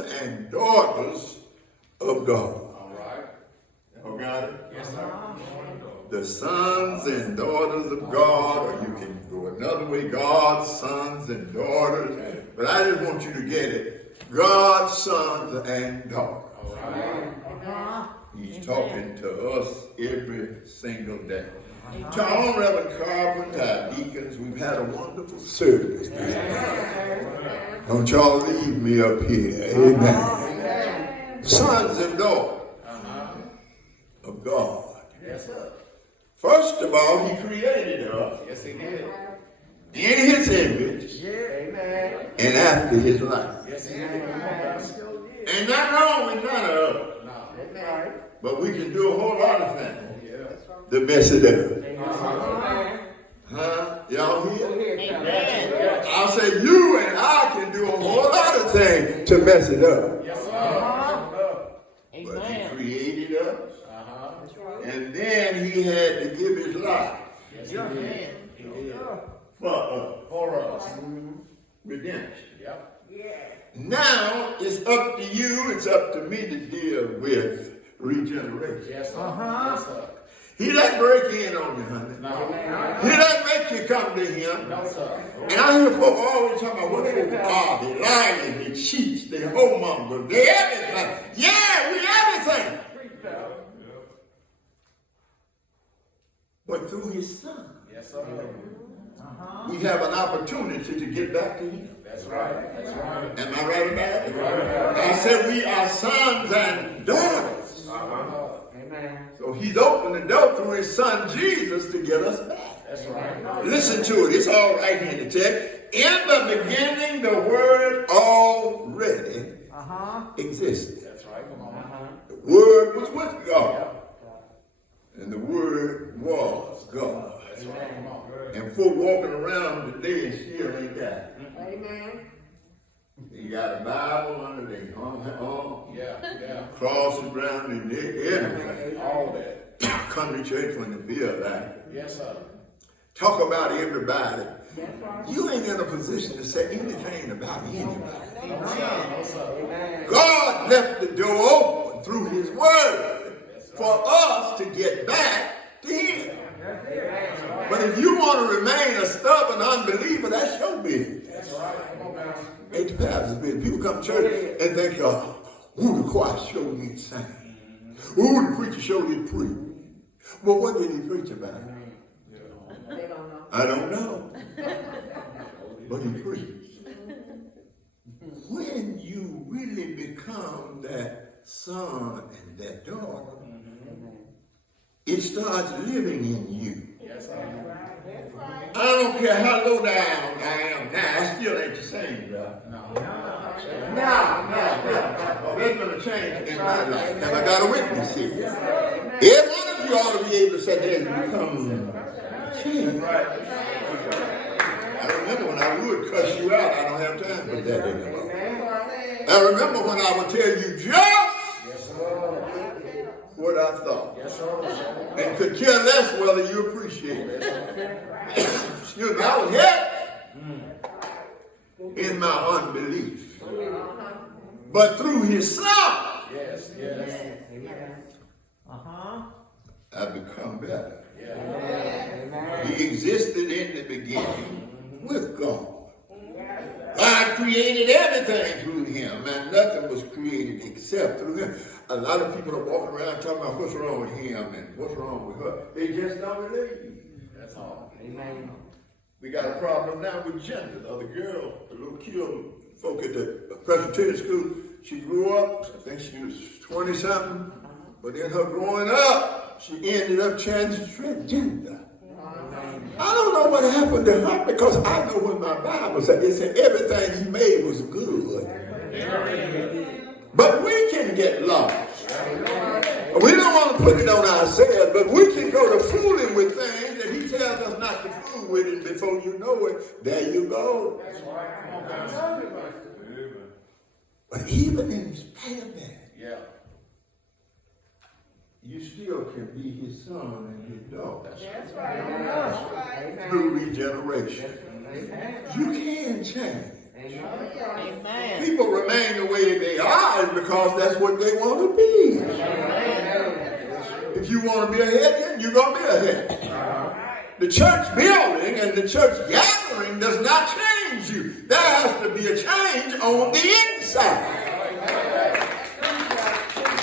and daughters of God. All right. Y'all got it? Yes, sir. The sons and daughters of God, or you can go another way, God's sons and daughters. But I just want you to get it. God's sons and daughters. All right. He's talking to us every single day. To all Reverend Carpenter, our deacons, we've had a wonderful service this morning. Don't y'all leave me up here. Amen. Sons and daughters of God. Yes, sir. First of all, he created us Yes, he did. in his image Amen. and after his life. Yes, he did. And not wrong with none of us, No. Amen. but we can do a whole lot of things Yeah. to mess it up. Huh? Y'all hear? I'll say you and I can do a whole lot of things to mess it up. Yes, sir. But he created us, and then he had to give his life Yes, he did. He did. for us. For us. Redemption. Yep. Now it's up to you, it's up to me to deal with regeneration. Yes, sir. Yes, sir. He doesn't break in on you, honey. No. He doesn't make you come to him. No, sir. And I hear folk always talking about what folk are. They lying, they cheats, they homongers, they everything. Yeah, we everything. But through his son, Yes, sir. we have an opportunity to get back to him. That's right. That's right. Am I right about it? I said we are sons and daughters. Amen. So he's opened the door through his son Jesus to get us back. That's right. Listen to it. It's all right here in the text. In the beginning, the word already existed. That's right. Come on. The word was with God. And the word was God. That's right. Come on. And folk walking around today and still ain't got it. Amen. You got a Bible under their arm, Yeah. crosses around their neck, everything. All that. Come to church when they feel like it. Yes, sir. Talk about everybody. That's right. You ain't in a position to say anything about anybody. No, sir. God left the door open through his word for us to get back to him. But if you want to remain a stubborn unbeliever, that's your business. That's right. Come on, man. Ain't the pastor's business. People come to church and think, the choir showed me sing. The preacher showed me preach. Well, what did he preach about? They don't know. I don't know. But he preached. When you really become that son and that daughter, it starts living in you. Yes, sir. I don't care how low down I am now, I still ain't the same, bro. No. There's been a change in my life, and I got a witness here. Every one of you ought to be able to say there's become a change. I remember when I would cuss you out, I don't have time for that anymore. I remember when I would tell you just what I thought. Yes, sir. And could care less whether you appreciate it. Excuse me, I was happy in my unbelief. But through his son, Yes. I become better. Yeah. He existed in the beginning with God. God created everything through him, and nothing was created except through him. A lot of people are walking around talking about what's wrong with him and what's wrong with her. They just don't believe. That's all. Amen. We got a problem now with gender. The other girl, the little kid folk at the Presbyterian school, she grew up, I think she was 20-something, but in her growing up, she ended up transgender. I don't know what happened to her because I know what my Bible said. It said everything he made was good. But we can get lost. We don't want to put it on ourselves, but we can go to fooling with things that he tells us not to fool with, and before you know it, there you go. That's right. Come on, man. But even in spite of that, Yeah. you still can be his son and his daughter That's right. That's right. through regeneration. You can change. Amen. People remain the way they are is because that's what they want to be. If you want to be ahead, then you're going to be ahead. The church building and the church gathering does not change you. There has to be a change on the inside.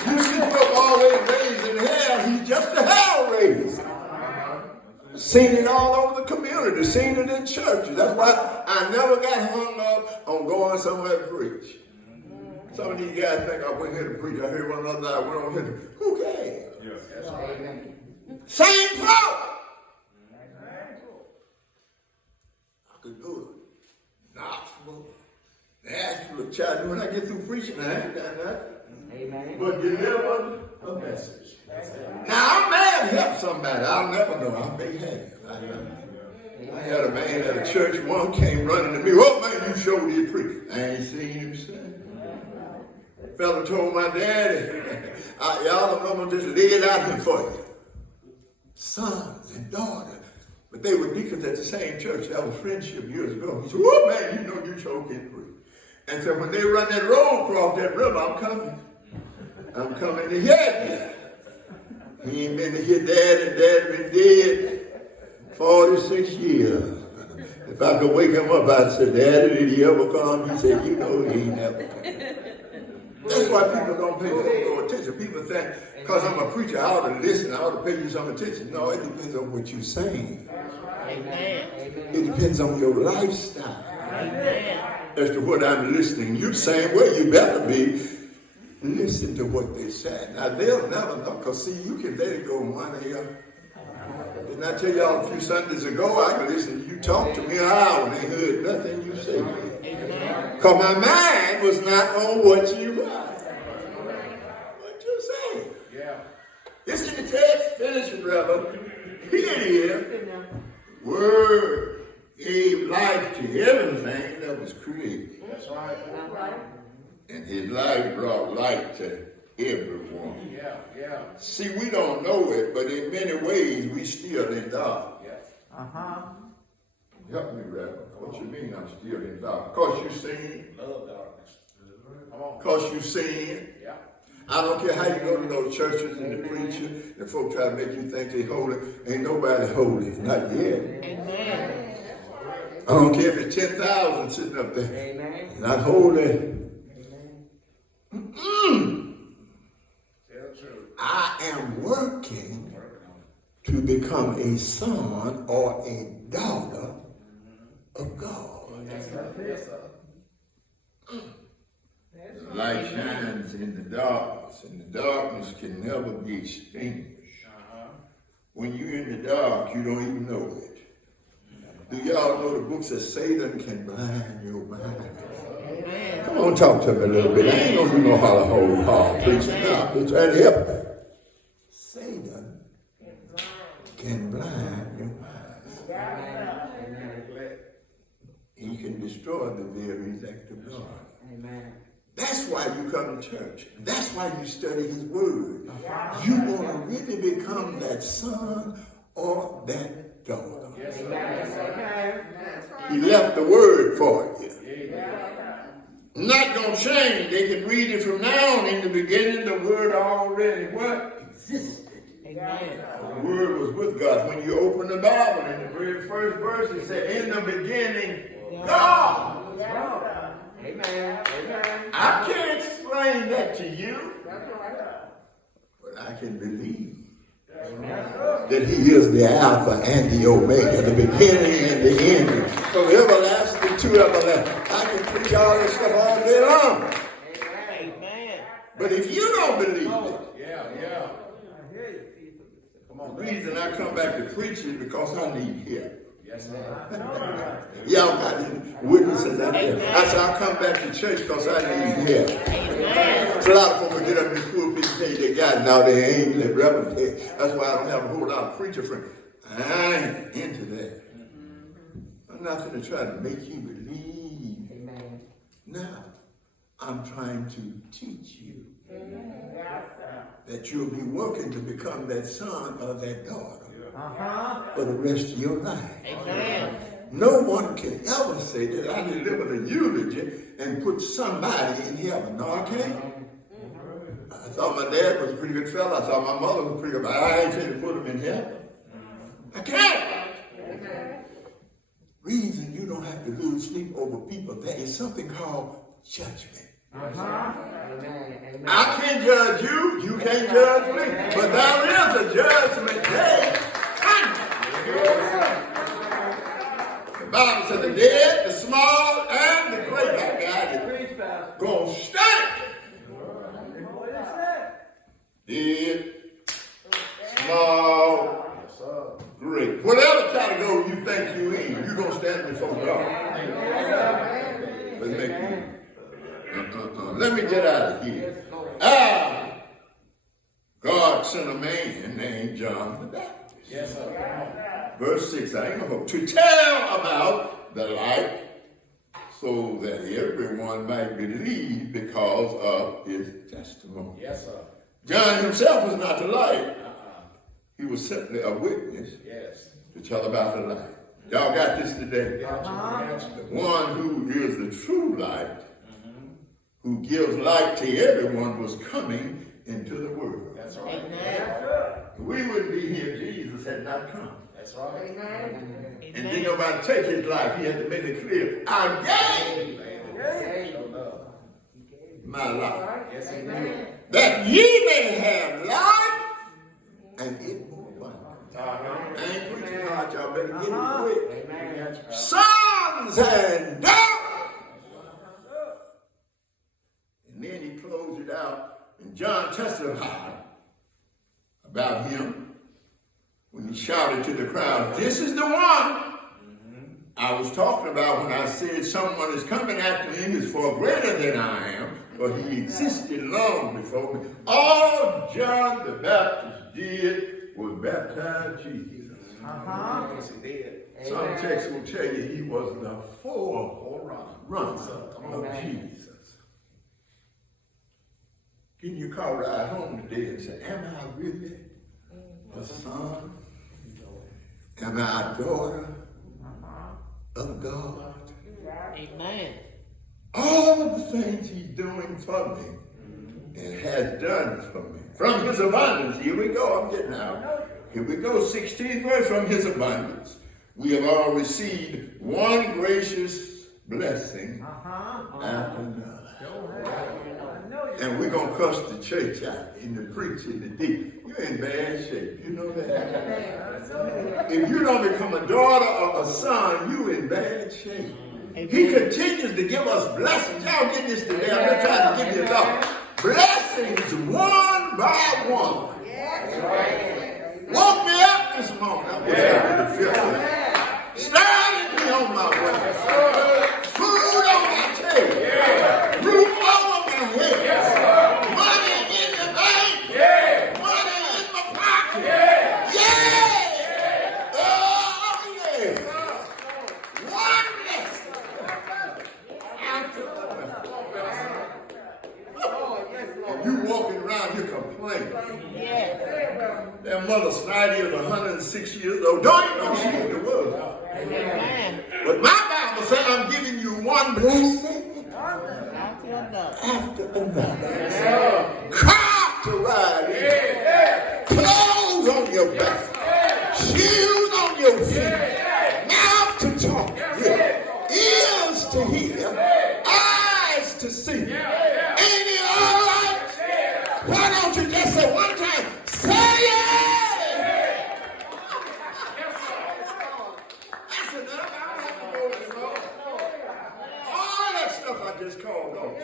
You see folk always raised in hell, he's just a hell raiser. Seen it all over the community, seen it in churches. That's why I never got hung up on going somewhere to preach. Some of these guys think I went here to preach. I heard one other night, I went on here to, who cares? Yes. Same problem. I could do it. Knoxville, Nashville, Chattanooga. When I get through preaching, I ain't done that. Amen. But deliver a message. Now, I may have helped somebody. I'll never know. I may have. I had a man at a church, one came running to me. Oh, man, you showed me preach. I ain't seen him since. Fella told my daddy, y'all I'm going to just lay it out here for you. Sons and daughters. But they were deacons at the same church. That was friendship years ago. He said, oh, man, you know you sure can preach. And so when they run that road across that river, I'm coming. I'm coming to hear you. He ain't been to hear Dad, and Dad been dead 46 years. If I could wake him up, I'd say, Daddy, did he ever come? He said, you know he ain't never come. That's why people don't pay no attention. People think, because I'm a preacher, I ought to listen, I ought to pay you some attention. No, it depends on what you're saying. Amen. It depends on your lifestyle. Amen. As to what I'm listening. You the same way, you better be. Listen to what they say. Now, they'll never know, because see, you can let it go one ear. Didn't I tell y'all a few Sundays ago, I can listen to you talk to me an hour and they heard nothing you say. Because my mind was not on what you write. What you say? Yeah. It's in the text, finish it, brother. Here it is. Word gave life to everything that was created. That's right. And his life brought light to everyone. Yeah. See, we don't know it, but in many ways, we still in dark. Yeah. Help me, Reverend. What you mean I'm still in dark? Because you sin. Love darkness. Come on. Because you sin. Yeah. I don't care how you go to those churches and the preacher, and folk try to make you think they holy. Ain't nobody holy. Not yet. Amen. I don't care if it's 10,000 sitting up there. Amen. Not holy. I am working to become a son or a daughter of God. Yes, sir. The light shines in the darkness, and the darkness can never be extinguished. When you're in the dark, you don't even know it. Do y'all know the book says Satan can blind your mind? Come on, talk to me a little bit. I ain't gonna do no hollow hold hard preaching now. I'm trying to help you. Satan can blind your mind. He can destroy the very elect of God. Amen. That's why you come to church. That's why you study his word. You want to really become that son or that daughter. He left the word for you. Not going to change. They can read it from now on. In the beginning, the word already what? Existed. Amen. The word was with God. When you open the Bible, in the very first verse, it said, in the beginning, God. Amen. I can't explain that to you, but I can believe that he is the Alpha and the Omega, the beginning and the end, from everlasting to everlasting. I can preach all this stuff all day long. Amen. But if you don't believe it, Yeah. Come the on. reason I come back to preach is because I need help. Yes, sir. Y'all got any witnesses out there? I said I come back to church because I need help. So a lot of folks get up in the pulpit and say they got it. Now they ain't let Reverend say. That's why I don't have a whole lot of preacher friends. I ain't into that. I'm not going to try to make you believe. Amen. Now, I'm trying to teach you that you'll be working to become that son or that daughter for the rest of your life. Amen. No one can ever say that I delivered a eulogy and put somebody in heaven. No, I can't. I thought my dad was a pretty good fella. I thought my mother was pretty good, but I ain't trying to put him in heaven. I can't. Reason you don't have to lose sleep over people, there is something called judgment. I can't judge you, you can't judge me, but there is a judgment day. The Bible said the dead, the small, and the great, I got it, gonna stand. Dead, small, great. Whatever category you think you in, you're gonna stand before God. Let's make it. Let me get out of here. God sent a man named John the Baptist. Yes, sir. Verse 6, I ain't gonna hope to tell about the light so that everyone might believe because of his testimony. Yes, sir. John himself was not the light. He was simply a witness to tell about the light. Y'all got this today? The one who is the true light, who gives light to everyone, was coming into the world. That's right. We wouldn't be here if Jesus had not come. That's right. Amen. And didn't nobody take his life. He had to make it clear. I gave my life. Yes, amen. That ye may have life and it more abundant. I ain't preaching hard, y'all better get it quick. Amen. Sons and daughters. And then he closed it out, and John testified about him when he shouted to the crowd, "This is the one I was talking about when I said someone is coming after me who's far greater than I am, for he existed long before me." All John the Baptist did was baptize Jesus. Yes, he did. Some texts will tell you he was the forerunner of Jesus. Can you call right home today and say, am I really a son? Am I a daughter of God? Amen. All of the things he's doing for me and has done for me. From his abundance, here we go, I'm getting out. Here we go, 16th verse, from his abundance. We have all received one gracious blessing after another. And we're going to cuss the church out in the preaching today. You're in bad shape. You know that? If you don't become a daughter or a son, you're in bad shape. He continues to give us blessings. Y'all get this today. I'm not trying to give you a thought. Blessings one by one. Woke me up this morning. I wish I would have felt it. Started me on my way. Food on my table. Roof over my head. Money in the bank. Money in my pocket. Oh, yeah. One blessing after another. And you walking around here complaining. That mother Snidey is 106 years old. Don't even know she in the world. Amen. But my Bible says I'm giving you one blessing after another. Car to ride in. Clothes on your back. Shoes on your feet. Mouth to talk with. Ears to hear. Eyes to see. Ain't it all right? Why don't you just say one time, say it! That's enough. I don't have to go anymore. All that stuff I just called on to.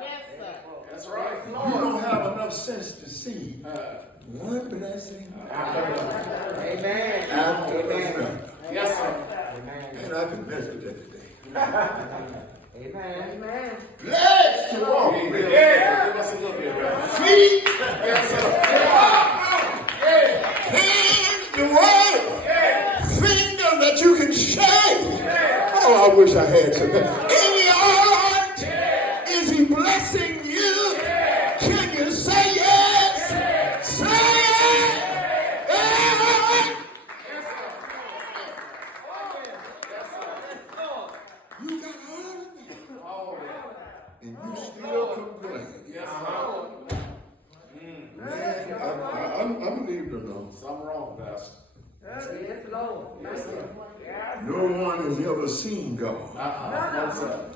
Yes, sir. That's right. You don't have enough sense to see one blessing Amen. after another. Yes, sir. Amen. And I can mess with that today. Amen. Legs to walk with. Give us a little bit, right? Feet. Yes, sir. Hands to wave. Fingers that you can shake. Oh, I wish I had some. Any art? Is he blessing you? Can you say yes? Say it. wrong, Pastor. Yes, Lord. Yes, sir. No one has ever seen God, No, sir.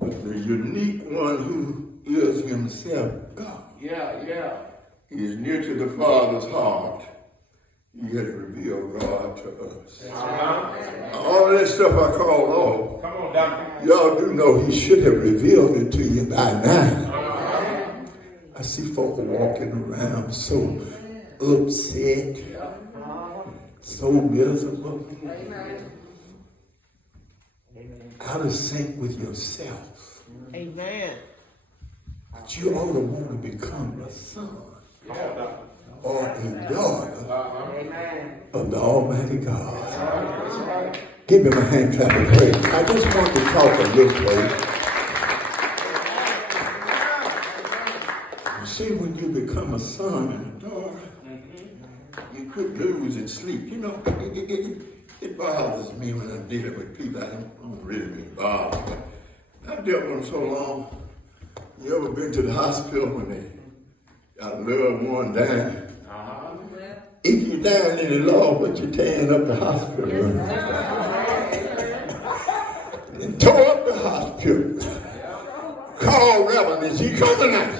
but the unique one who is himself God. Yeah. He is near to the Father's heart. He has revealed God to us. All of that stuff I call off, Come on, Doctor. y'all do know he should have revealed it to you by now. I see folk walking around so upset, so miserable, out of sync with yourself. Amen. But you ought to want to become a son Come on, Doctor. or a daughter of the Almighty God. That's right. Give him a hand clap of praise. I just want to talk a little bit. You see, when you become a son and a daughter, you could lose and sleep. You know, it bothers me when I'm dealing with people. I don't really be bothered, but I've dealt with them so long. You ever been to the hospital when they got a loved one dying? If you down in the law, what you tearing up the hospital room? And tore up the hospital. Call Reverend, is he coming out?